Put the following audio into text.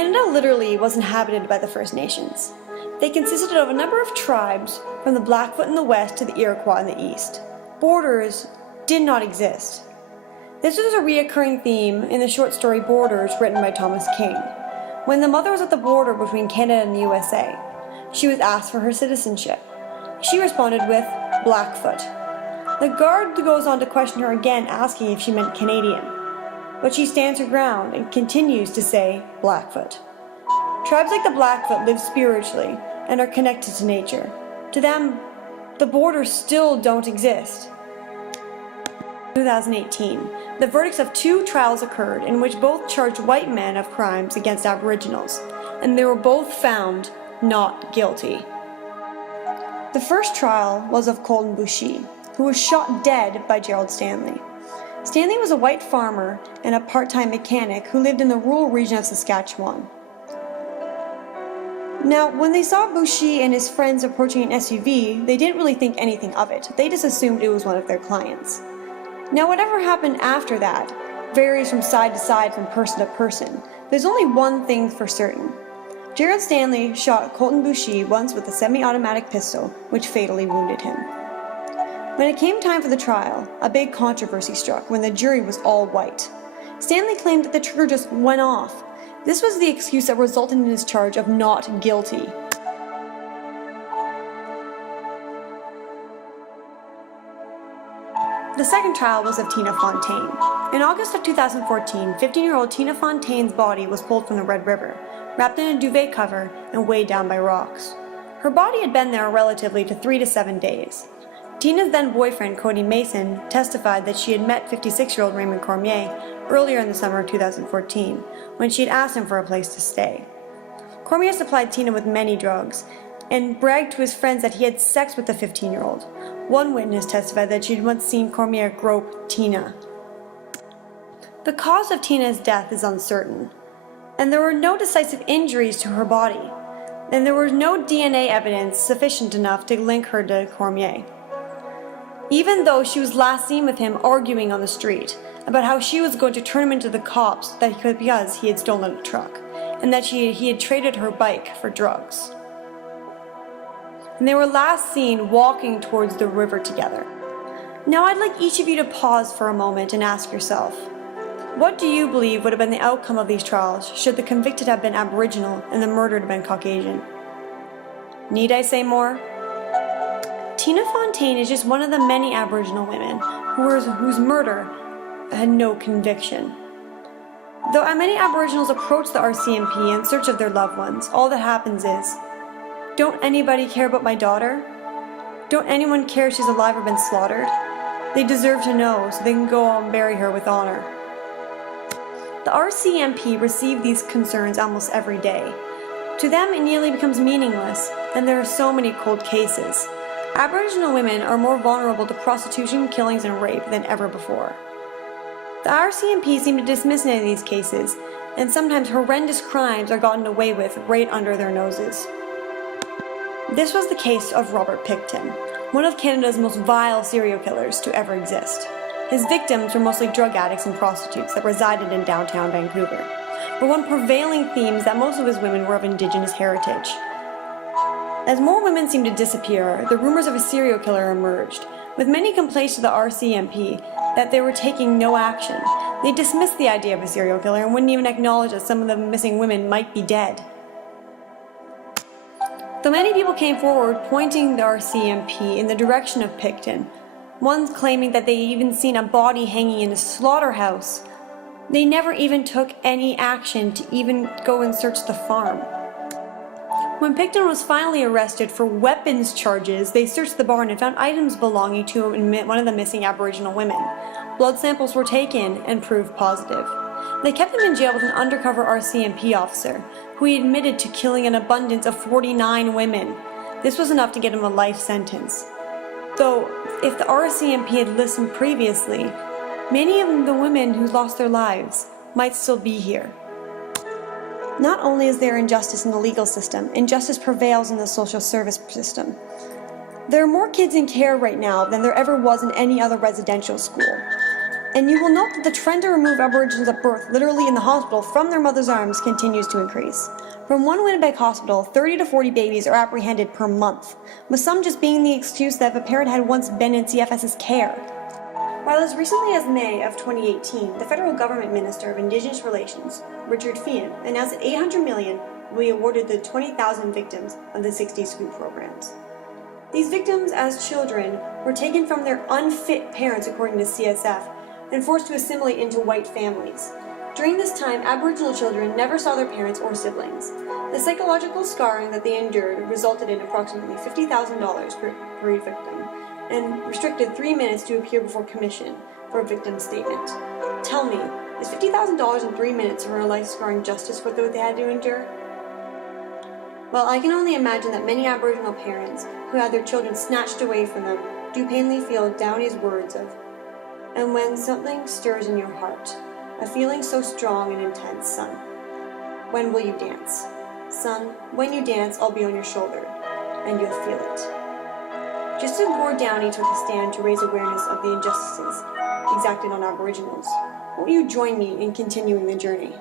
Canada literally was inhabited by the First Nations. They consisted of a number of tribes, from the Blackfoot in the west to the Iroquois in the east. Borders did not exist. This was a reoccurring theme in the short story Borders, written by Thomas King. When the mother was at the border between Canada and the USA, she was asked for her citizenship. She responded with Blackfoot. The guard goes on to question her again, asking if she meant Canadian, but she stands her ground and continues to say Blackfoot. Tribes like the Blackfoot live spiritually and are connected to nature. To them, the borders still don't exist. 2018, the verdicts of 2 trials occurred in which both charged white men of crimes against Aboriginals, and they were both found not guilty. The first trial was of Colton Boushie, who was shot dead by Gerald Stanley. Stanley was a white farmer and a part-time mechanic who lived in the rural region of Saskatchewan. Now, when they saw Boushie and his friends approaching an SUV, they didn't really think anything of it. They just assumed it was one of their clients. Now, whatever happened after that varies from side to side, from person to person. There's only one thing for certain. Gerald Stanley shot Colton Boushie once with a semi-automatic pistol, which fatally wounded him. When it came time for the trial, a big controversy struck when the jury was all white. Stanley claimed that the trigger just went off. This was the excuse that resulted in his charge of not guilty. The second trial was of Tina Fontaine. In August of 2014, 15-year-old Tina Fontaine's body was pulled from the Red River, wrapped in a duvet cover and weighed down by rocks. Her body had been there relatively to 3 to 7 days. Tina's then-boyfriend, Cody Mason, testified that she had met 56-year-old Raymond Cormier earlier in the summer of 2014, when she had asked him for a place to stay. Cormier supplied Tina with many drugs, and bragged to his friends that he had sex with the 15-year-old. One witness testified that she had once seen Cormier grope Tina. The cause of Tina's death is uncertain, and there were no decisive injuries to her body, and there was no DNA evidence sufficient enough to link her to Cormier. Even though she was last seen with him arguing on the street about how she was going to turn him into the cops because he had stolen a truck, and that he had traded her bike for drugs. And they were last seen walking towards the river together. Now I'd like each of you to pause for a moment and ask yourself, what do you believe would have been the outcome of these trials should the convicted have been Aboriginal and the murdered have been Caucasian? Need I say more? Tina Fontaine is just one of the many Aboriginal women whose murder had no conviction. Though many Aboriginals approach the RCMP in search of their loved ones, all that happens is, don't anybody care about my daughter? Don't anyone care if she's alive or been slaughtered? They deserve to know so they can go on and bury her with honor. The RCMP receive these concerns almost every day. To them, it nearly becomes meaningless, and there are so many cold cases. Aboriginal women are more vulnerable to prostitution, killings, and rape than ever before. The RCMP seem to dismiss many of these cases, and sometimes horrendous crimes are gotten away with right under their noses. This was the case of Robert Pickton, one of Canada's most vile serial killers to ever exist. His victims were mostly drug addicts and prostitutes that resided in downtown Vancouver. But one prevailing theme is that most of his women were of Indigenous heritage. As more women seemed to disappear, the rumors of a serial killer emerged, with many complaints to the RCMP that they were taking no action. They dismissed the idea of a serial killer and wouldn't even acknowledge that some of the missing women might be dead. Though many people came forward pointing the RCMP in the direction of Pickton, one claiming that they even seen a body hanging in a slaughterhouse, they never even took any action to even go and search the farm. When Pickton was finally arrested for weapons charges, they searched the barn and found items belonging to one of the missing Aboriginal women. Blood samples were taken and proved positive. They kept him in jail with an undercover RCMP officer, who he admitted to killing an abundance of 49 women. This was enough to get him a life sentence. Though, if the RCMP had listened previously, many of the women who lost their lives might still be here. Not only is there injustice in the legal system, injustice prevails in the social service system. There are more kids in care right now than there ever was in any other residential school. And you will note that the trend to remove Aboriginals at birth, literally in the hospital, from their mother's arms continues to increase. From one Winnipeg hospital, 30 to 40 babies are apprehended per month, with some just being the excuse that if a parent had once been in CFS's care. While as recently as May of 2018, the federal government Minister of Indigenous Relations, Richard Feehan, announced that $800 million will be awarded to 20,000 victims of the 60 Scoop programs. These victims, as children, were taken from their unfit parents, according to CSF, and forced to assimilate into white families. During this time, Aboriginal children never saw their parents or siblings. The psychological scarring that they endured resulted in approximately $50,000 per victim, and restricted 3 minutes to appear before commission for a victim statement. Tell me, is $50,000 in 3 minutes for a life-scarring justice for what they had to endure? Well, I can only imagine that many Aboriginal parents who had their children snatched away from them do painfully feel Downey's words of, "And when something stirs in your heart, a feeling so strong and intense, son, when will you dance? Son, when you dance, I'll be on your shoulder, and you'll feel it." Just as Gord Downie took a stand to raise awareness of the injustices exacted on Aboriginals, won't you join me in continuing the journey?